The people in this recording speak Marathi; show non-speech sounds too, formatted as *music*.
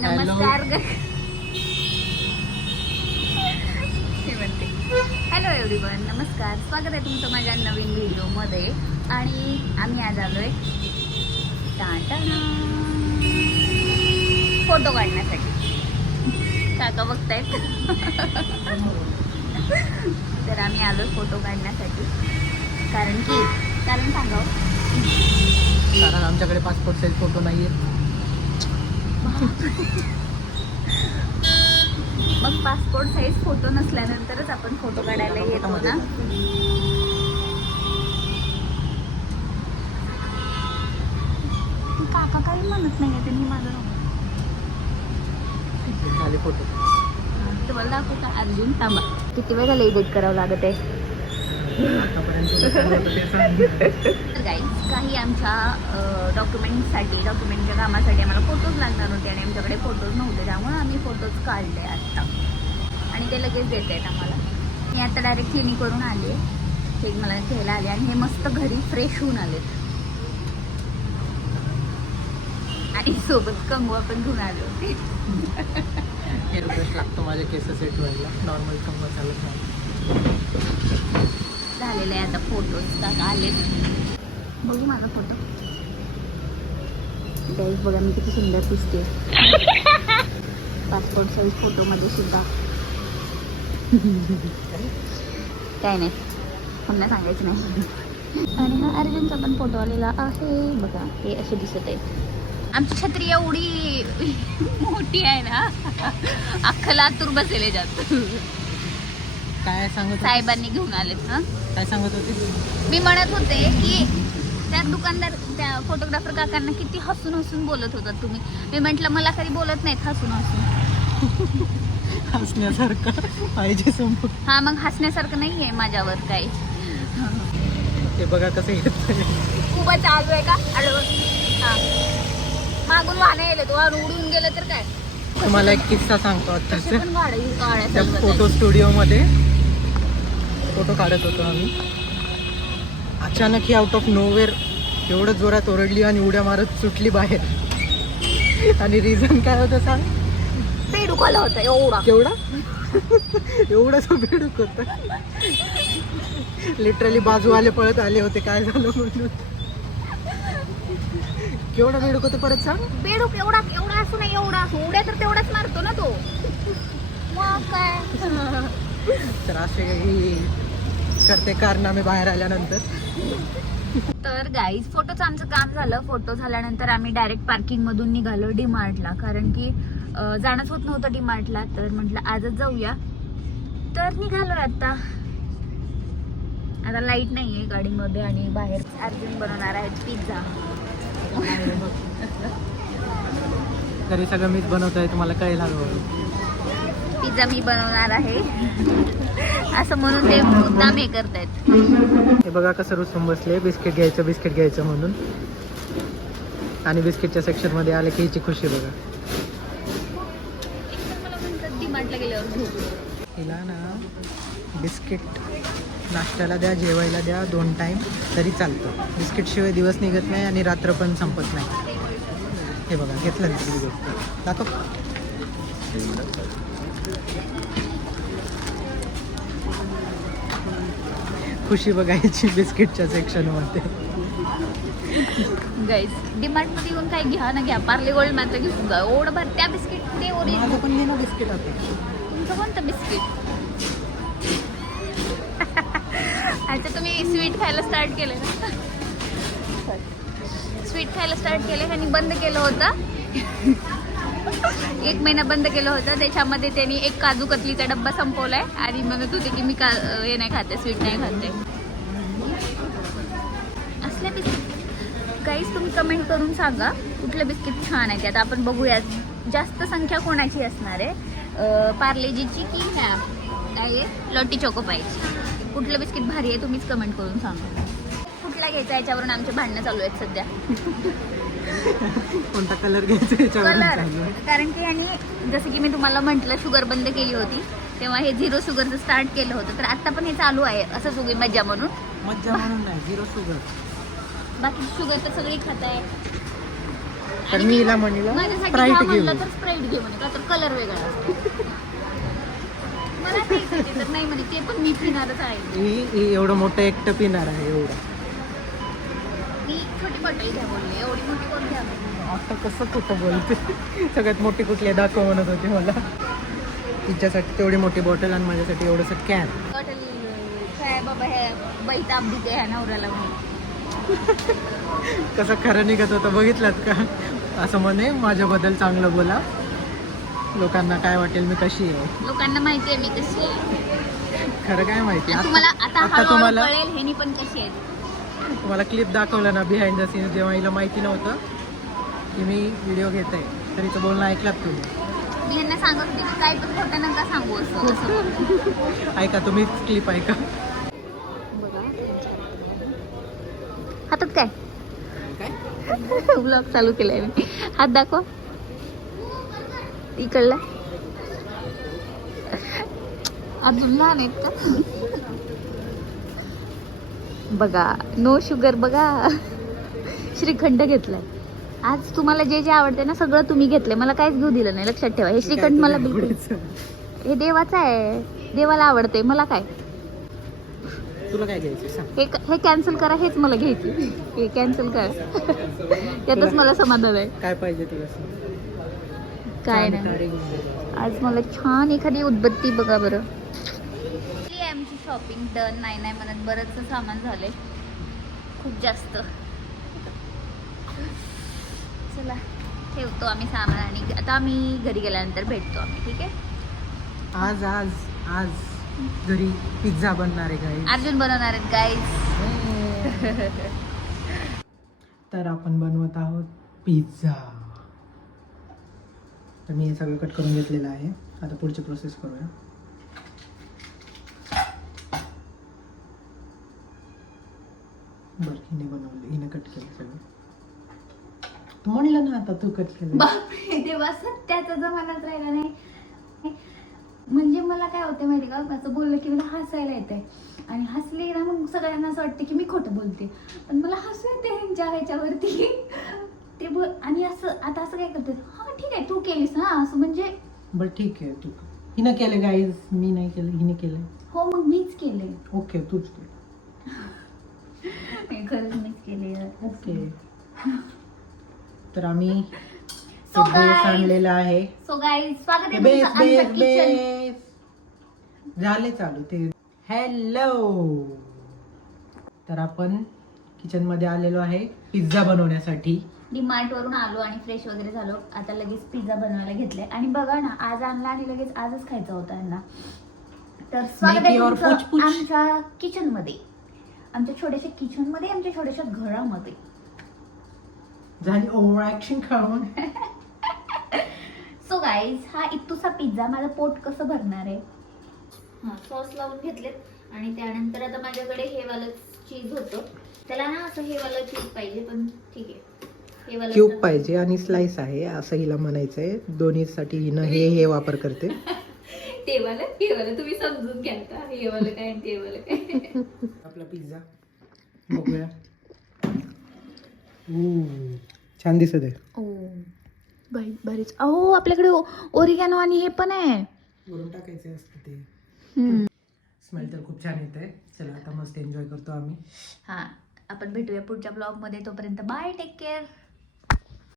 नमस्कार हे हॅलो एव्हरीवन नमस्कार. स्वागत आहे तुमचं माझ्या नवीन व्हिडिओमध्ये. आणि आम्ही आज आलोय टाटा फोटो काढण्यासाठी. काका बघतायत. तर आम्ही आलोय फोटो काढण्यासाठी. कारण की कारण सांगावं कारण आमच्याकडे पासपोर्ट साईज फोटो नाही आहेत मग पासपोर्ट साईज फोटो नसल्यानंतरच आपण फोटो काढायला येतो ना काका काही म्हणत नाही त्यांनी माझं तुम्हाला दाखवता अर्जुन थांबा. किती वेळ झालं एडिट करावं लागत आहे? तर गाईज काही आमच्या डॉक्युमेंटसाठी डॉक्युमेंटच्या कामासाठी आम्हाला फोटोज लागणार होते आणि आमच्याकडे फोटोज नव्हते त्यामुळे आम्ही फोटोज काढले आत्ता. आणि ते लगेच देत आहेत आम्हाला. मी आता डायरेक्ट क्लिनिक करून आले केक मला घ्यायला आले आणि हे मस्त घरी फ्रेश होऊन आलेत. आणि सोबत कंगवा पण घेऊन आले होते. हे लागतो माझे केस सेट व्हायला नॉर्मल कम चालत नाही. झालेले आहे आता फोटोज का आले बघू माझा फोटो गाईज बघा मी किती सुंदर दिसते. पासपोर्ट साईज फोटोमध्ये सुद्धा. काय नाही. पुन्हा सांगायचं नाही. आणि हा अर्जुनचा पण फोटो आलेला आहे. बघा हे असे दिसत आहे आमची छत्री एवढी मोठी आहे ना. अख्खं लातूर बसेल जात. काय सांगत होती? साहेबांनी घेऊन आलेत हा? काय सांगत होती मी म्हणत होते की त्या दुकानदार त्या फोटोग्राफर काकांना किती हसून हसून बोलत होतात तुम्ही. मी म्हंटल मला कधी बोलत नाहीत हसून हसून. *laughs* हसण्यासारखं पाहिजे समोर. हा मग हसण्यासारखं नाही आहे माझ्यावर काही. हे बघा कसं येतंय खूपच चालू आहे का? आडवं. हा. मागून वाहने येले तो आणि उडून गेलं तर काय? तुम्हाला एक किस्सा सांगतो त्या फोटो. स्टुडिओमध्ये फोटो काढत होतो आम्ही. अचानक ही आउट ऑफ नोवेर एवढं जोरात ओरडली आणि उड्या मारत सुटली बाहेर. आणि रिझन काय होतं सांग? बेडूक आला होता एवढा. केवढा एवढं बेडूक होत. लिटरली बाजूवाले पळत आले होते काय झालं म्हणून. केवढा बेडूक होतं परत सांग? बेडूक एवढा एवढा असू नाही एवढा असू. उड्या तर तेवढाच मारतो ना तो. मग काय? तर असे करते कारनामे बाहेर आल्यानंतर. तर गाईज फोटोचं आमचं काम झालं. फोटो झाल्यानंतर आम्ही डायरेक्ट पार्किंग मधून निघालो डीमार्टला कारण की जाणंच होत नव्हतं डीमार्टला तर म्हटलं आजच जाऊया. तर निघालो आता. आता लाइट नाहीये गाडीमध्ये आणि बाहेर अर्जुन बनवणार आहेत पिझ्झा घरी सगळं मीच बनवतोय तुम्हाला कळेल हळूहळू पिझ्झा मी बनवणार आहे. असं म्हणून ते मुद्दाम हे करतायत. हे बघा कसं रुसून बसले. बिस्किट घ्यायचं बिस्किट घ्यायचं म्हणून. आणि बिस्किटच्या सेक्शनमध्ये आले की हिची खुशी बघा. हिला ना बिस्किट नाश्त्याला द्या जेवायला द्या दोन टाईम तरी चालतं. बिस्किट शिवाय दिवस निघत नाही आणि रात्र पण संपत नाही. हे बघा घेतलं ना दाखव. खुशी बघायची बिस्किटच्या सेक्शनमध्ये गाईज डीमार्टमध्ये येऊन काही घ्या ना घ्या. पार्ले गोल्ड मात्र घेऊन जा. एवढं भर त्या बिस्किट ते ओरिजिनल. पण बिस्किट आता. तुमचं कोणतं बिस्किट? अच्छा तुम्ही स्वीट खायला स्टार्ट केलं ना? स्वीट खायला स्टार्ट केलं ह्यांनी बंद केलं होतं. एक महिना बंद केलं होतं. त्याच्यामध्ये त्यांनी एक काजू कतलीचा डब्बा संपवलाय आणि म्हणत होते की मी का हे नाही खाते स्वीट नाही खाते. असल्या बिस्किट. काहीच तुम्ही कमेंट करून सांगा. कुठलं बिस्किट छान आहे ते आता आपण बघूयात. जास्त संख्या कोणाची असणार आहे? पार्लेजीची की ह्या? काय आहे? लॉटी चोकोपायची कुठलं बिस्किट भारी आहे तुम्हीच कमेंट करून सांगा. कुठला घ्यायचा याच्यावरून आमचे भांडणं चालू आहेत सध्या. कोणता कलर घ्यायचा याच्यावर कारण की यांनी जसं की मी तुम्हाला म्हटलं शुगर बंद केली होती. तेव्हा हे झिरो शुगरचं स्टार्ट केलं होतं. तर आता पण हे चालू आहे असं उगी मज्जा म्हणून. मज्जा म्हणून नाही झिरो शुगर बाकी शुगर तर सगळी खात आहे. तर आणि मी मी हिला म्हणलं माझ्यासाठी स्प्राईट घ्या घेऊ म्हणलं तर स्प्राईट घे म्हणे का तर कलर वेगळा असतो. मला नाही खायचं तर नाही म्हणे ते पण मी पिणारच आहे. ही ही एवढं मोठं एकटं पिणार आहे एवढं. मी छोटी बॉटल घ्या बोलले एवढी मोठी कोण घ्या म्हणले. आता कसं कुठं बोलते? सगळ्यात मोठी कुठली दाखव म्हणत होती मला. तिच्यासाठी तेवढी मोठी बॉटल आणि माझ्यासाठी एवढंसं कॅन बॉटल काय बाबा ते ह्या नवऱ्याला कसं खरं निघत होतं बघितलात का? असं म्हणे माझ्याबद्दल चांगलं बोला. लोकांना काय वाटेल मी कशी आहे? लोकांना माहिती आहे मी कशी आहे. खरं काय माहिती? तुम्हाला आता तुम्हाला कळेल ह्यानी पण कशी आहे तुम्हाला क्लिप दाखवलं ना बिहाइंड द सीन्स जेव्हा हिला माहिती नव्हतं की मी व्हिडिओ घेत आहे तर हिचं बोलणं ऐकलात तुम्ही? मी ह्यांना सांगत होते की काय पण खोटं नका सांगू असं असं. *laughs* ऐका तुम्हीच क्लिप ऐका. हातात काय? ब्लॉग *laughs* चालू केलाय मी. हात दाखव. इकडला. अजून लहान आहेत का? बघा नो शुगर बघा. श्रीखंड घेतलाय. आज तुम्हाला जे जे आवडते ना सगळं तुम्ही घेतलंय. मला काहीच घेऊ दिलं नाही लक्षात ठेवा. हे श्रीखंड मला बिलकुल हे देवाचं आहे. देवाला आवडते मला काय? तुला काय घ्यायचं हे हे कॅन्सल करा हेच मला घ्यायचे हे कॅन्सल करा. त्यातच मला समाधान आहे. काय पाहिजे तुला काय नाही. आज मला छान एखादी उदबत्ती बघा बरं. शॉपिंग डन नाही नाही म्हणत. बरंचसं सामान झालंय. खूप जास्त. चला ठेवतो आम्ही सामान आणि आता आम्ही घरी गेल्यानंतर भेटतो आम्ही ठीक आहे? आज आज आज घरी पिझ्झा बनणार आहे काही अर्जुन बनवणार आहेत गाईज *laughs* तर आपण बनवत आहोत पिझ्झा तर मी हे सगळं कट करून घेतलेलं आहे. आता पुढची प्रोसेस करूया बरं हिने बनवलं हिने कट केलं सगळं. म्हणलं ना आता तू कट केलं. बापरे देवा सत्याचा जमानाच राहिला नाही. म्हणजे मला काय होते माहिती का? असं बोललं की मला हसायला येते आणि हसले ना मग सगळ्यांना असं वाटतं की मी खोटं बोलते. पण मला हसू येते ह्यांच्या ह्याच्यावरती. ते बोल आणि असं आता असं काय करते हा ठीक आहे तू केलीस ना असं म्हणजे? बरं ठीक आहे तू हिनं केलं गाईज मी नाही केलं हिने केलं हो मग मीच केले ओके तूच केलं खरंच मीच केले ओके. तर आम्ही So बेस guys- आणलेला आहे. सो गाईज स्वागत आहे बेस तुमचं आमच्या बेस किचन बेस. झाले चालू ते. हॅलो तर आपण किचनमध्ये आलेलो आहे पिझ्झा बनवण्यासाठी. डीमार्ट वरून आलो आणि फ्रेश वगैरे झालो. आता लगेच पिझ्झा बनवायला घेतले आणि बघा ना आज आणला आणि लगेच आजच खायचा होता यांना. तर स्वागत आहे Make your तुमचं पूछ-पूछ. आमच्या किचनमध्ये. आमच्या छोट्याशा किचनमध्ये आमच्या छोट्याशा घरामध्ये. झाली ओव्हर ऍक्शन खाऊन. सो गाईज हा इतुसा पिझ्झा माझं पोट कसं भरणार आहे? हा सॉस लावून घेतलेत. आणि त्यानंतर आता माझ्याकडे हे वालं चीज होतं. त्याला ना असं हे वालं चीज पाहिजे पण ठीक आहे. हे वालं क्यूब पाहिजे आणि स्लाइस आहे असं हिला म्हणायचंय. दोन्हीसाठी हिनं हे हे वापर करते. *laughs* ते वालं हे वालं तुम्ही समजून घ्या का हे वालं काय आणि ते वालं काय. आपला पिझ्झा बघूया. छान दिसत आहे. ओ बाई बरीच. अहो आपल्याकडे ओरिगॅनो आणि हे पण आहे. वरून टाकायचे असतं ते. हम्म. स्मेल तर खूप छान येत आहे चला आता मस्त एन्जॉय करतो आम्ही. हा आपण भेटूया पुढच्या ब्लॉगमध्ये. तोपर्यंत बाय टेक केअर